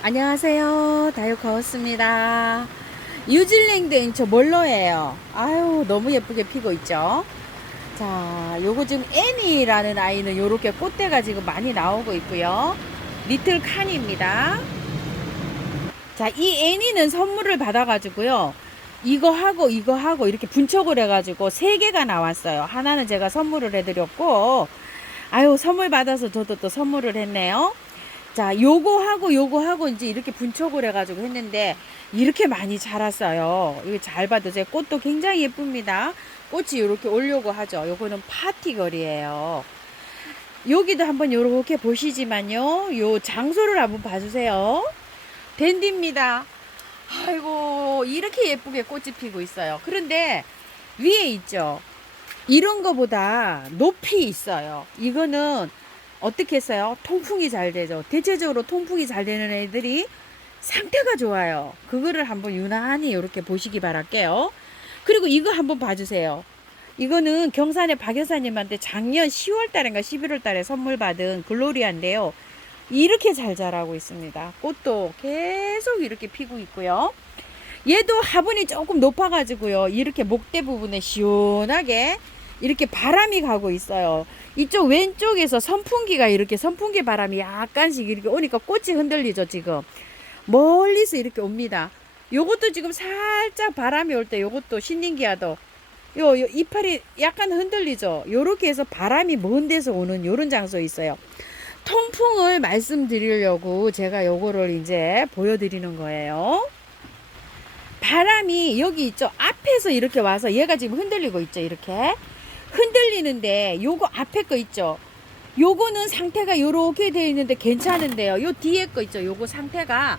안녕하세요. 다육하우스입니다. 뉴질랜드 인초 몰로예요. 아유, 너무 예쁘게 피고 있죠. 자, 요거 지금 애니라는 아이는 요렇게 꽃대가 지금 많이 나오고 있고요. 리틀 칸입니다. 자, 이 애니는 선물을 받아가지고요. 이거 하고 이렇게 분촉을 해가지고 3개가 나왔어요. 하나는 제가 선물을 해드렸고, 아유, 선물 받아서 저도 또 선물을 했네요. 자, 요거 하고 이제 이렇게 분촉을 해가지고 했는데 이렇게 많이 자랐어요. 이거 잘 봐도 제 꽃도 굉장히 예쁩니다. 꽃이 이렇게 오려고 하죠. 요거는 파티걸이에요. 여기도 한번 요렇게 보시지만요. 요 장소를 한번 봐주세요. 댄디입니다. 아이고, 이렇게 예쁘게 꽃이 피고 있어요. 그런데 위에 있죠. 이런 거보다 높이 있어요. 이거는 어떻게 했어요? 통풍이 잘 되죠. 대체적으로 통풍이 잘 되는 애들이 상태가 좋아요. 그거를 한번 유난히 이렇게 보시기 바랄게요. 그리고 이거 한번 봐주세요. 이거는 경산의 박 여사님한테 작년 10월 달인가 11월 달에 선물 받은 글로리아인데요. 이렇게 잘 자라고 있습니다. 꽃도 계속 이렇게 피고 있고요. 얘도 화분이 조금 높아가지고요. 이렇게 목대 부분에 시원하게 이렇게 바람이 가고 있어요. 이쪽 왼쪽에서 선풍기가 이렇게 선풍기 바람이 약간씩 이렇게 오니까 꽃이 흔들리죠, 지금. 멀리서 이렇게 옵니다. 요것도 지금 살짝 바람이 올 때 요것도 신nin기아도 요 이파리 약간 흔들리죠. 요렇게 해서 바람이 먼 데서 오는 요런 장소에 있어요. 통풍을 말씀드리려고 제가 요거를 이제 보여드리는 거예요. 바람이 여기 있죠. 앞에서 이렇게 와서 얘가 지금 흔들리고 있죠. 이렇게 흔들리는데 요거 앞에 거 있죠. 요거는 상태가 요렇게 되어 있는데 괜찮은데요. 요 뒤에 거 있죠. 요거 상태가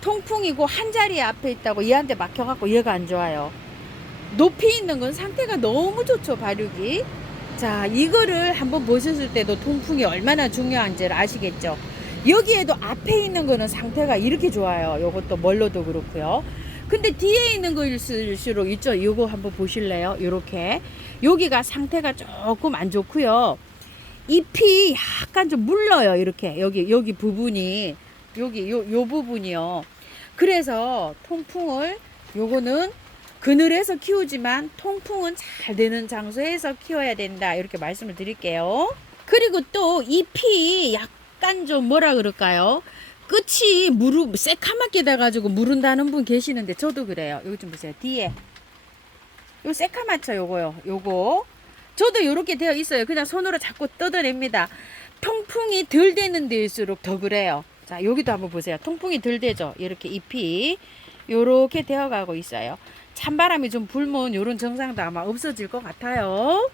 통풍이고 한 자리 앞에 있다고 얘한테 막혀갖고 얘가 안 좋아요. 높이 있는 건 상태가 너무 좋죠. 발육이. 자, 이거를 한번 보셨을 때도 통풍이 얼마나 중요한지를 아시겠죠. 여기에도 앞에 있는 거는 상태가 이렇게 좋아요. 요것도 멀로도 그렇고요. 근데 뒤에 있는 거일수록 있죠. 요거 한번 보실래요? 요렇게 여기가 상태가 조금 안 좋고요. 잎이 약간 좀 물러요. 이렇게 여기 부분이 요 부분이요. 그래서 통풍을 요거는 그늘에서 키우지만 통풍은 잘 되는 장소에서 키워야 된다. 이렇게 말씀을 드릴게요. 그리고 또 잎이 약간 좀 뭐라 그럴까요? 끝이 새카맣게 돼가지고 무른다는 분 계시는데 저도 그래요. 여기 좀 보세요. 뒤에 요 새카맣죠. 요거 저도 요렇게 되어 있어요. 그냥 손으로 자꾸 뜯어냅니다. 통풍이 덜 되는 데일수록 더 그래요. 자, 여기도 한번 보세요. 통풍이 덜 되죠. 이렇게 잎이 요렇게 되어가고 있어요. 찬바람이 좀 불면 요런 증상도 아마 없어질 것 같아요.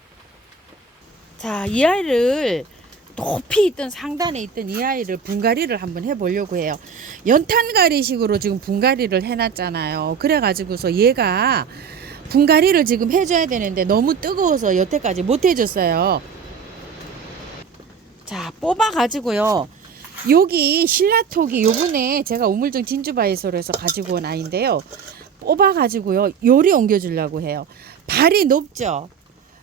자, 이 아이를 높이 있던 상단에 있던 이 아이를 분갈이를 한번 해보려고 해요. 연탄가리식으로 지금 분갈이를 해놨잖아요. 그래가지고서 얘가 분갈이를 지금 해줘야 되는데 너무 뜨거워서 여태까지 못 해줬어요. 자, 뽑아가지고요. 여기 신라톡이 요번에 제가 우물정 진주바이소로 해서 가지고 온 아이인데요. 뽑아가지고요. 요리 옮겨주려고 해요. 발이 높죠?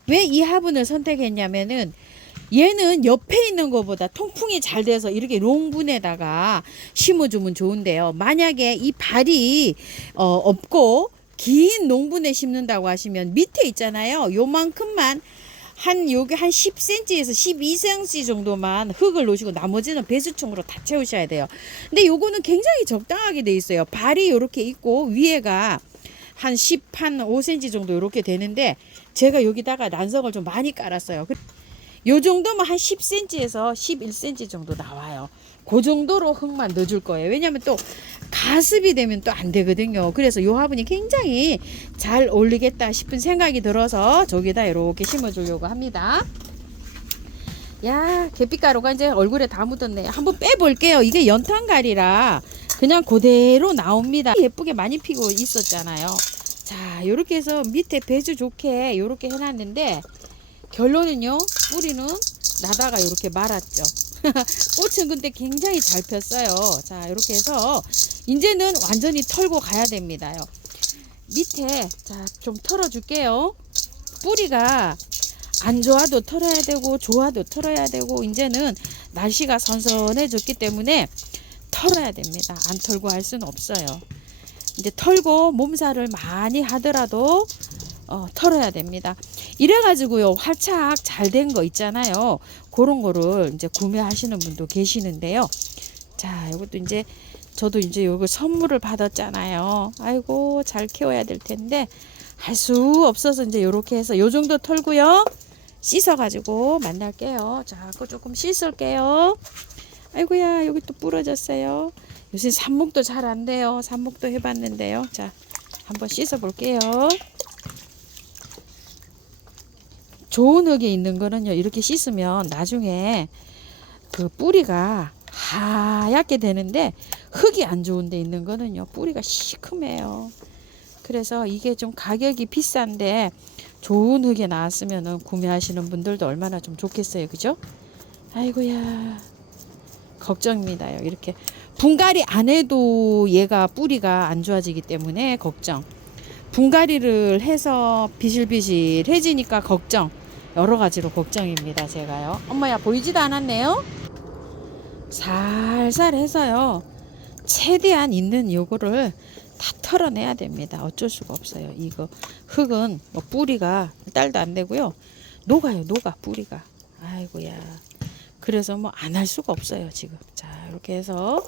왜 이 화분을 선택했냐면은 얘는 옆에 있는 것보다 통풍이 잘 돼서 이렇게 롱분에다가 심어주면 좋은데요. 만약에 이 발이 없고 긴 농분에 심는다고 하시면 밑에 있잖아요. 요만큼만 여기 한 10cm에서 12cm 정도만 흙을 놓으시고 나머지는 배수충으로 다 채우셔야 돼요. 근데 요거는 굉장히 적당하게 돼 있어요. 발이 요렇게 있고 위에가 한 5cm 정도 이렇게 되는데 제가 여기다가 난석을 좀 많이 깔았어요. 요 정도면 한 10cm에서 11cm 정도 나와요. 그 정도로 흙만 넣어줄 거예요. 왜냐면 또 가습이 되면 또 안 되거든요. 그래서 요 화분이 굉장히 잘 어울리겠다 싶은 생각이 들어서 저기다 이렇게 심어주려고 합니다. 야, 계피가루가 이제 얼굴에 다 묻었네. 한번 빼볼게요. 이게 연탄가리라 그냥 그대로 나옵니다. 예쁘게 많이 피고 있었잖아요. 자, 요렇게 해서 밑에 배수 좋게 요렇게 해놨는데 결론은요, 뿌리는 나다가 이렇게 말았죠. 꽃은 근데 굉장히 잘 폈어요. 자, 이렇게 해서 이제는 완전히 털고 가야 됩니다요. 밑에 자, 좀 털어 줄게요. 뿌리가 안 좋아도 털어야 되고 좋아도 털어야 되고 이제는 날씨가 선선해졌기 때문에 털어야 됩니다. 안 털고 할 수는 없어요. 이제 털고 몸살을 많이 하더라도 털어야 됩니다. 이래가지고요, 활착 잘 된 거 있잖아요. 그런 거를 이제 구매하시는 분도 계시는데요. 자, 이것도 이제 저도 이제 요거 선물을 받았잖아요. 아이고, 잘 키워야 될 텐데 할 수 없어서 이제 요렇게 해서 요 정도 털고요, 씻어가지고 만날게요. 자, 그거 조금 씻을게요. 아이고야, 여기 또 부러졌어요. 요새 삽목도 잘 안 돼요. 삽목도 해봤는데요. 자, 한번 씻어 볼게요. 좋은 흙에 있는 거는요, 이렇게 씻으면 나중에 그 뿌리가 하얗게 되는데, 흙이 안 좋은 데 있는 거는요, 뿌리가 시큼해요. 그래서 이게 좀 가격이 비싼데 좋은 흙에 나왔으면 구매하시는 분들도 얼마나 좀 좋겠어요. 그죠? 아이고야, 걱정입니다요. 이렇게 분갈이 안 해도 얘가 뿌리가 안 좋아지기 때문에 걱정. 분갈이를 해서 비실비실해지니까 걱정. 여러 가지로 걱정입니다. 제가요. 엄마야, 보이지도 않았네요. 살살 해서요, 최대한 있는 요거를 다 털어내야 됩니다. 어쩔 수가 없어요. 이거 흙은 뭐 뿌리가 딸도 안 되고요, 녹아요. 녹아, 뿌리가. 아이고야. 그래서 뭐 안 할 수가 없어요 지금. 자, 이렇게 해서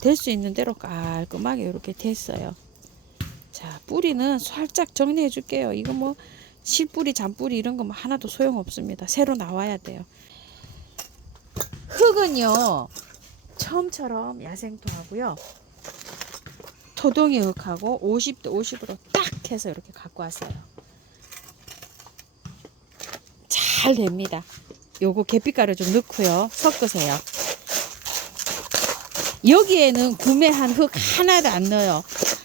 될 수 있는 대로 깔끔하게 이렇게 됐어요. 자, 뿌리는 살짝 정리해 줄게요. 이거 뭐 실뿌리 잔뿌리 이런 거 뭐 하나도 소용없습니다. 새로 나와야 돼요. 흙은요, 처음처럼 야생토하고요, 토동이 흙하고 50대 50으로 딱 해서 이렇게 갖고 왔어요. 잘 됩니다. 요거 계피가루 좀 넣고요, 섞으세요. 여기에는 구매한 흙 하나도 안 넣어요.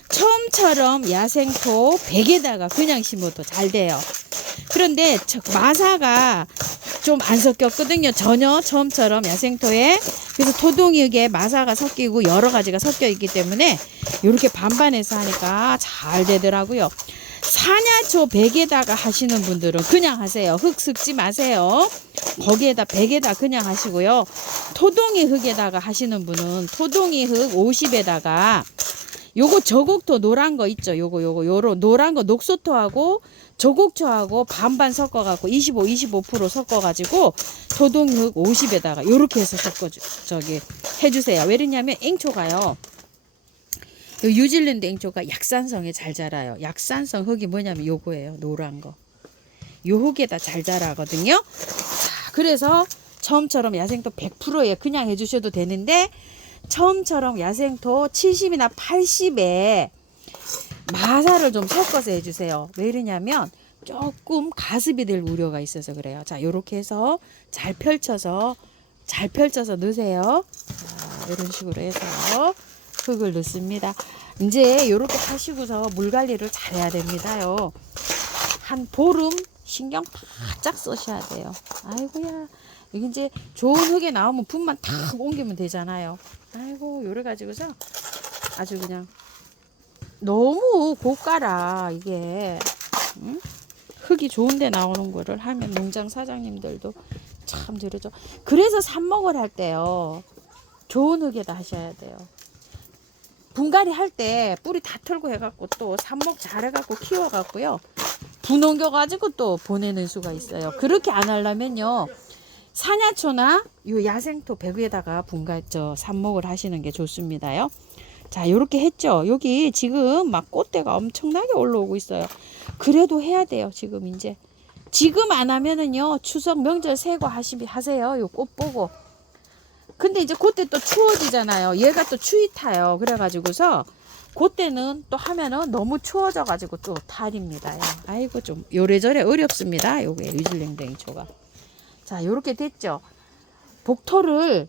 처음처럼 야생토 100에다가 그냥 심어도 잘 돼요. 그런데 마사가 좀 안 섞였거든요. 전혀 처음처럼 야생토에. 그래서 토동이흙에 마사가 섞이고 여러 가지가 섞여 있기 때문에 이렇게 반반해서 하니까 잘 되더라고요. 사냐초 100에다가 하시는 분들은 그냥 하세요. 흙 섞지 마세요. 거기에다 100에다 그냥 하시고요. 토동이 흙에다가 하시는 분은 토동이 흙 50에다가 요거 저곡토 노란 거 있죠. 요런 노란 거 녹소토하고 저곡초하고 반반 섞어갖고 25% 섞어가지고 토동흙 50에다가 요렇게 해서 해주세요. 왜 그러냐면 앵초가요, 요 뉴질랜드 앵초가 약산성에 잘 자라요. 약산성 흙이 뭐냐면 요거예요. 노란 거. 요 흙에다 잘 자라거든요. 자, 그래서 처음처럼 야생토 100%에 그냥 해주셔도 되는데, 처음처럼 야생토 70이나 80에 마사를 좀 섞어서 해주세요. 왜 이러냐면 조금 가습이 될 우려가 있어서 그래요. 자, 요렇게 해서 잘 펼쳐서 넣으세요. 자, 이런 식으로 해서 흙을 넣습니다. 이제 요렇게 하시고서 물 관리를 잘 해야 됩니다요. 한 보름 신경 바짝 쓰셔야 돼요. 아이고야, 여기 이제 좋은 흙에 나오면 분만 탁 옮기면 되잖아요. 아이고, 요래 가지고서 아주 그냥 너무 고가라 이게. 응? 흙이 좋은데 나오는 거를 하면 농장 사장님들도 참 저러죠. 그래서 삽목을 할 때요, 좋은 흙에다 하셔야 돼요. 분갈이 할 때 뿌리 다 털고 해갖고 또 삽목 잘 해갖고 키워갖고요, 분홍겨가지고 또 보내는 수가 있어요. 그렇게 안 하려면요, 사냐초나 요 야생토 배구에다가 삽목을 하시는 게 좋습니다요. 자, 요렇게 했죠. 여기 지금 막 꽃대가 엄청나게 올라오고 있어요. 그래도 해야 돼요. 지금 안 하면은요, 추석 명절 세고 하세요. 요 꽃 보고. 근데 이제 그때 또 추워지잖아요. 얘가 또 추위 타요. 그래가지고서 그때는 또 하면은 너무 추워져가지고 또 탈입니다. 아이고, 좀 요래저래 어렵습니다. 요게 뉴질랜드 앵초가. 자, 요렇게 됐죠. 복토를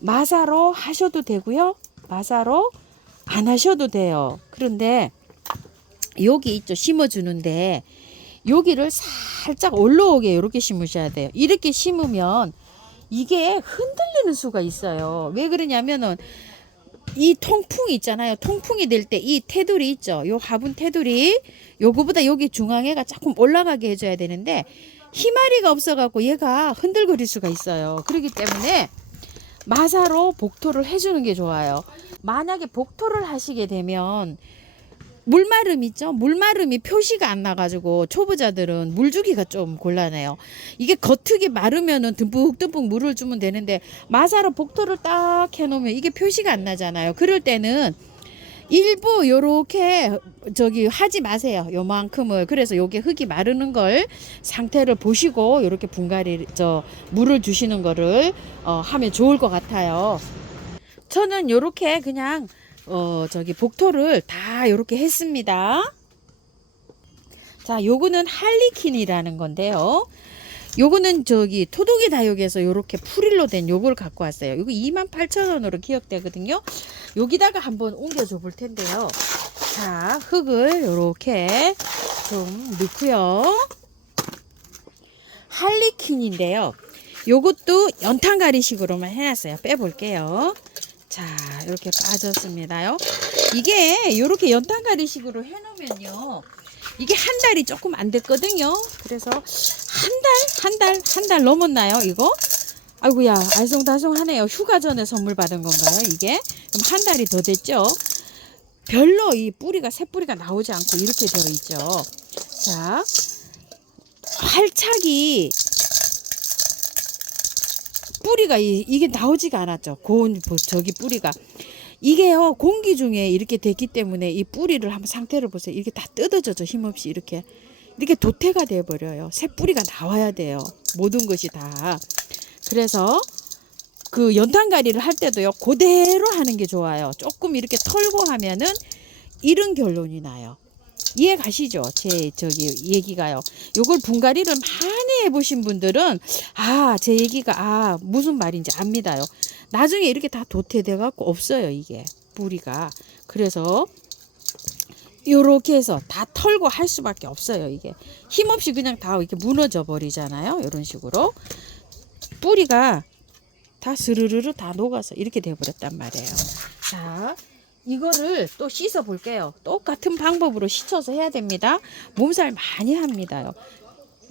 마사로 하셔도 되고요, 마사로 안 하셔도 돼요. 그런데 여기 있죠, 심어주는데 여기를 살짝 올라오게 이렇게 심으셔야 돼요. 이렇게 심으면 이게 흔들리는 수가 있어요. 왜 그러냐면은 이 통풍이 있잖아요. 통풍이 될 때 이 테두리 있죠, 요 화분 테두리, 요거보다 여기 중앙에가 조금 올라가게 해줘야 되는데 힘아리가 없어갖고 얘가 흔들거릴 수가 있어요. 그렇기 때문에 마사로 복토를 해주는 게 좋아요. 만약에 복토를 하시게 되면 물마름 있죠? 물마름이 표시가 안 나가지고 초보자들은 물 주기가 좀 곤란해요. 이게 겉흙이 마르면은 듬뿍듬뿍 물을 주면 되는데 마사로 복토를 딱 해놓으면 이게 표시가 안 나잖아요. 그럴 때는 일부 요렇게 저기 하지 마세요. 요만큼을. 그래서 요게 흙이 마르는 걸 상태를 보시고 요렇게 분갈이 물을 주시는 거를 하면 좋을 것 같아요. 저는 요렇게 그냥 저기 복토를 다 요렇게 했습니다. 자, 요거는 할리퀸이라는 건데요. 요거는 저기 토독이 다육에서 요렇게 풀일로 된 요걸 갖고 왔어요. 요거 28,000원으로 기억되거든요. 여기다가 한번 옮겨줘 볼 텐데요. 자, 흙을 요렇게 좀 넣고요. 할리퀸인데요. 요것도 연탄가리식으로만 해놨어요. 빼볼게요. 자, 이렇게 빠졌습니다요. 이게 이렇게 연탄가리식으로 해놓으면요, 이게 한 달이 조금 안 됐거든요. 그래서 한 달 넘었나요, 이거? 아이고야, 알쏭달쏭하네요. 휴가 전에 선물 받은 건가요, 이게? 그럼 한 달이 더 됐죠? 별로 이 뿌리가, 새 뿌리가 나오지 않고 이렇게 되어 있죠. 자, 활착이 뿌리가 이게 나오지가 않았죠. 고운 저기 뿌리가 이게요, 공기 중에 이렇게 됐기 때문에 이 뿌리를 한번 상태를 보세요. 이렇게 다 뜯어져죠. 힘없이 이렇게 도태가 돼 버려요. 새 뿌리가 나와야 돼요. 모든 것이 다. 그래서 그 연탄가리를 할 때도요, 그대로 하는 게 좋아요. 조금 이렇게 털고 하면은 이런 결론이 나요. 이해 가시죠? 제 저기 얘기가요. 요걸 분갈이를 많이 해보신 분들은 제 얘기가 무슨 말인지 압니다요. 나중에 이렇게 다 도태돼 갖고 없어요, 이게 뿌리가. 그래서 요렇게 해서 다 털고 할 수밖에 없어요. 이게 힘없이 그냥 다 이렇게 무너져 버리잖아요. 이런 식으로 뿌리가 다 스르르르 다 녹아서 이렇게 돼 버렸단 말이에요. 자, 이거를 또 씻어 볼게요. 똑같은 방법으로 씻어서 해야 됩니다. 몸살 많이 합니다요.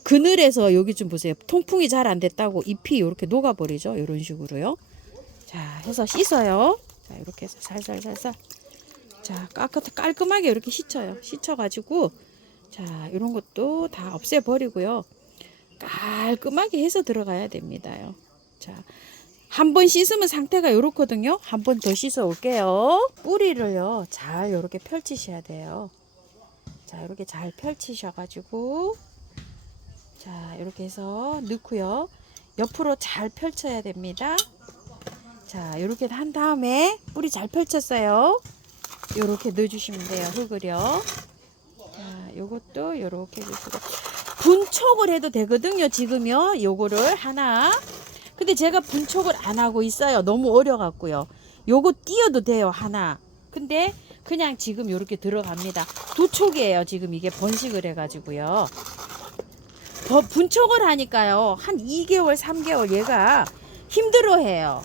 그늘에서 여기 좀 보세요. 통풍이 잘 안 됐다고 잎이 이렇게 녹아버리죠. 이런 식으로요. 자, 해서 씻어요. 자, 이렇게 해서 살살살살. 자, 깔끔하게 이렇게 씻어요. 씻어가지고, 자, 이런 것도 다 없애버리고요. 깔끔하게 해서 들어가야 됩니다요. 자, 한 번 씻으면 상태가 이렇거든요. 한 번 더 씻어 올게요. 뿌리를요, 잘 이렇게 펼치셔야 돼요. 자, 이렇게 잘 펼치셔가지고, 자, 이렇게 해서 넣고요. 옆으로 잘 펼쳐야 됩니다. 자, 이렇게 한 다음에 뿌리 잘 펼쳤어요. 이렇게 넣어주시면 돼요. 흙을요. 자, 요것도 이렇게 해주시고, 분촉을 해도 되거든요. 지금요, 요거를 하나. 근데 제가 분촉을 안 하고 있어요. 너무 어려갖고요. 요거 띄어도 돼요, 하나. 근데 그냥 지금 요렇게 들어갑니다. 두 촉이에요. 지금 이게 번식을 해가지고요. 분촉을 하니까요, 한 2개월, 3개월 얘가 힘들어해요.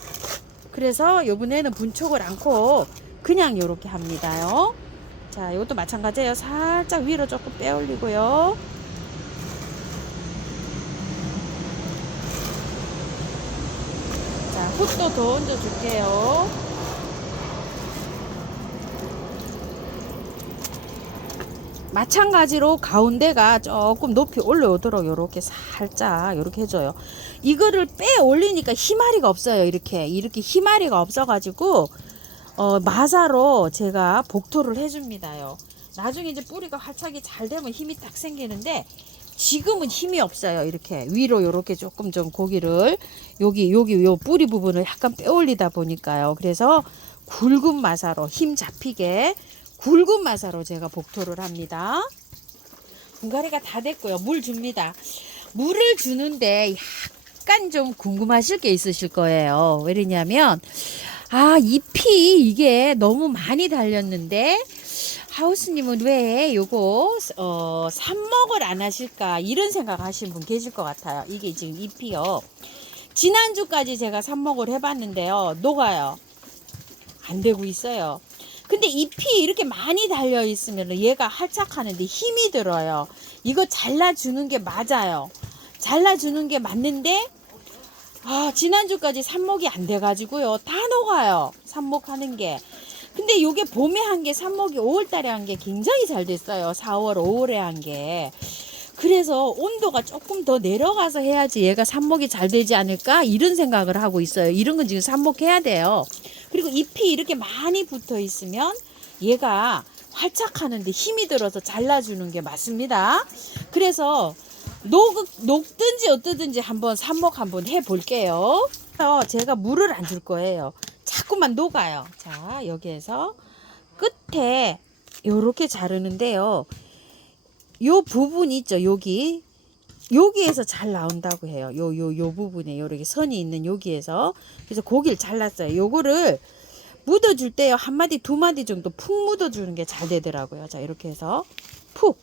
그래서 요번에는 분촉을 않고 그냥 요렇게 합니다요. 자, 이것도 마찬가지예요. 살짝 위로 조금 빼 올리고요. 자, 흙도 더 얹어 줄게요. 마찬가지로 가운데가 조금 높이 올라오도록 요렇게 살짝 요렇게 해줘요. 이거를 빼 올리니까 희마리가 없어요. 이렇게 희마리가 없어가지고 마사로 제가 복토를 해줍니다요. 나중에 이제 뿌리가 활착이 잘 되면 힘이 딱 생기는데 지금은 힘이 없어요. 이렇게 위로 요렇게 조금 좀 고기를 여기 요 뿌리 부분을 약간 빼 올리다 보니까요. 그래서 굵은 마사로 힘 잡히게 굵은 마사로 제가 복토를 합니다. 분갈이가 다 됐고요. 물 줍니다. 물을 주는데 약간 좀 궁금하실 게 있으실 거예요. 왜냐면 잎이 이게 너무 많이 달렸는데 하우스님은 왜 요거 삽목을 안 하실까 이런 생각 하시는 분 계실 것 같아요. 이게 지금 잎이요. 지난주까지 제가 삽목을 해봤는데요. 녹아요. 안 되고 있어요. 근데 잎이 이렇게 많이 달려 있으면 얘가 활착하는데 힘이 들어요. 이거 잘라주는 게 맞아요. 잘라주는 게 맞는데 지난주까지 삽목이 안 돼가지고요. 다 녹아요. 삽목하는 게. 근데 요게 봄에 한 게 삽목이 5월달에 한 게 굉장히 잘 됐어요. 4월, 5월에 한 게. 그래서 온도가 조금 더 내려가서 해야지 얘가 삽목이 잘 되지 않을까? 이런 생각을 하고 있어요. 이런 건 지금 삽목해야 돼요. 그리고 잎이 이렇게 많이 붙어 있으면 얘가 활착하는데 힘이 들어서 잘라주는 게 맞습니다. 그래서 녹든지 어떠든지 한번 삽목 한번 해볼게요. 제가 물을 안 줄 거예요. 자꾸만 녹아요. 자, 여기에서 끝에 요렇게 자르는데요. 요 부분이 있죠. 여기에서 잘 나온다고 해요. 요 부분에 요렇게 선이 있는 여기에서. 그래서 고기를 잘랐어요. 요거를 묻어줄 때요. 한 마디 두 마디 정도 푹 묻어주는 게 잘 되더라고요. 자, 이렇게 해서 푹.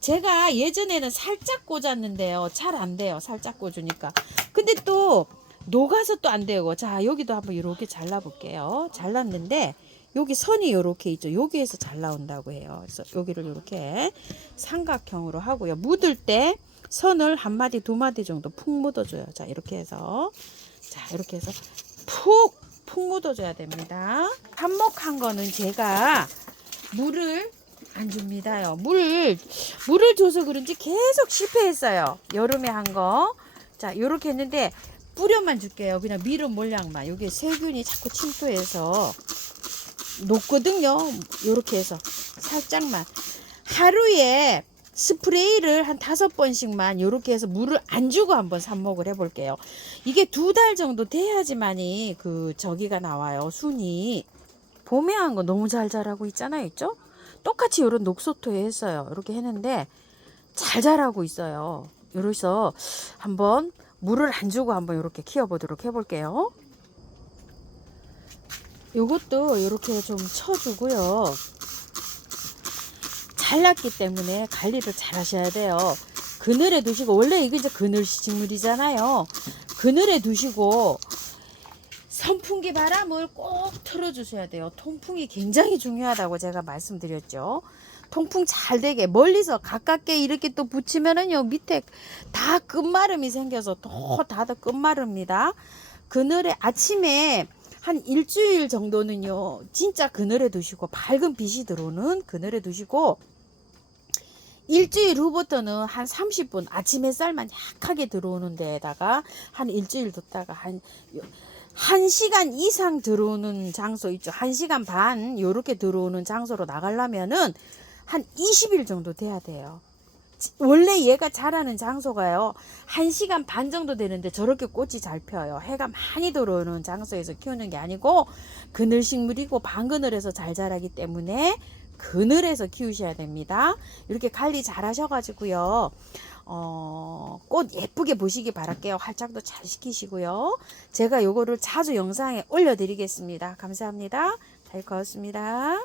제가 예전에는 살짝 꽂았는데요. 잘 안 돼요. 살짝 꽂으니까. 근데 또 녹아서 또 안 되고. 자, 여기도 한번 이렇게 잘라볼게요. 잘랐는데 여기 선이 이렇게 있죠. 여기에서 잘 나온다고 해요. 그래서 여기를 이렇게 삼각형으로 하고요. 묻을 때 선을 한 마디 두 마디 정도 푹 묻어줘요. 자, 이렇게 해서 푹 묻어줘야 됩니다. 삽목한 거는 제가 물을 안 줍니다요. 물을 줘서 그런지 계속 실패했어요. 여름에 한 거. 자, 요렇게 했는데 뿌려만 줄게요. 그냥 미름 몰량만. 여기 세균이 자꾸 침투해서 녹거든요. 요렇게 해서 살짝만. 하루에 스프레이를 한 5번씩만 요렇게 해서 물을 안 주고 한번 삽목을 해볼게요. 이게 2달 정도 돼야지만이 저기가 나와요. 순이. 봄에 한 거 너무 잘 자라고 있잖아요. 있죠? 똑같이 요런 녹소토에 했어요. 이렇게 했는데 잘 자라고 있어요. 요래서 한번 물을 안 주고 한번 이렇게 키워보도록 해볼게요. 요것도 이렇게 좀 쳐주고요. 잘랐기 때문에 관리를 잘 하셔야 돼요. 그늘에 두시고, 원래 이게 이제 그늘 식물이잖아요. 그늘에 두시고 선풍기 바람을 꼭 틀어주셔야 돼요. 통풍이 굉장히 중요하다고 제가 말씀드렸죠. 통풍 잘 되게 멀리서 가깝게 이렇게 또 붙이면은요 밑에 다 끝마름이 생겨서 또 다들 끝마릅니다. 그늘에 아침에 한 일주일 정도는요 진짜 그늘에 두시고 밝은 빛이 들어오는 그늘에 두시고 일주일 후부터는 한 30분 아침 햇살만 약하게 들어오는 데에다가 한 일주일 뒀다가 한 1시간 이상 들어오는 장소 있죠. 1시간 반 요렇게 들어오는 장소로 나가려면은 한 20일 정도 돼야 돼요. 원래 얘가 자라는 장소가요 1시간 반 정도 되는데 저렇게 꽃이 잘 펴요. 해가 많이 들어오는 장소에서 키우는 게 아니고 그늘식물이고 반그늘에서 잘 자라기 때문에 그늘에서 키우셔야 됩니다. 이렇게 관리 잘 하셔가지고요 꽃 예쁘게 보시기 바랄게요. 활짝도 잘 시키시고요. 제가 요거를 자주 영상에 올려드리겠습니다. 감사합니다. 잘 커왔습니다.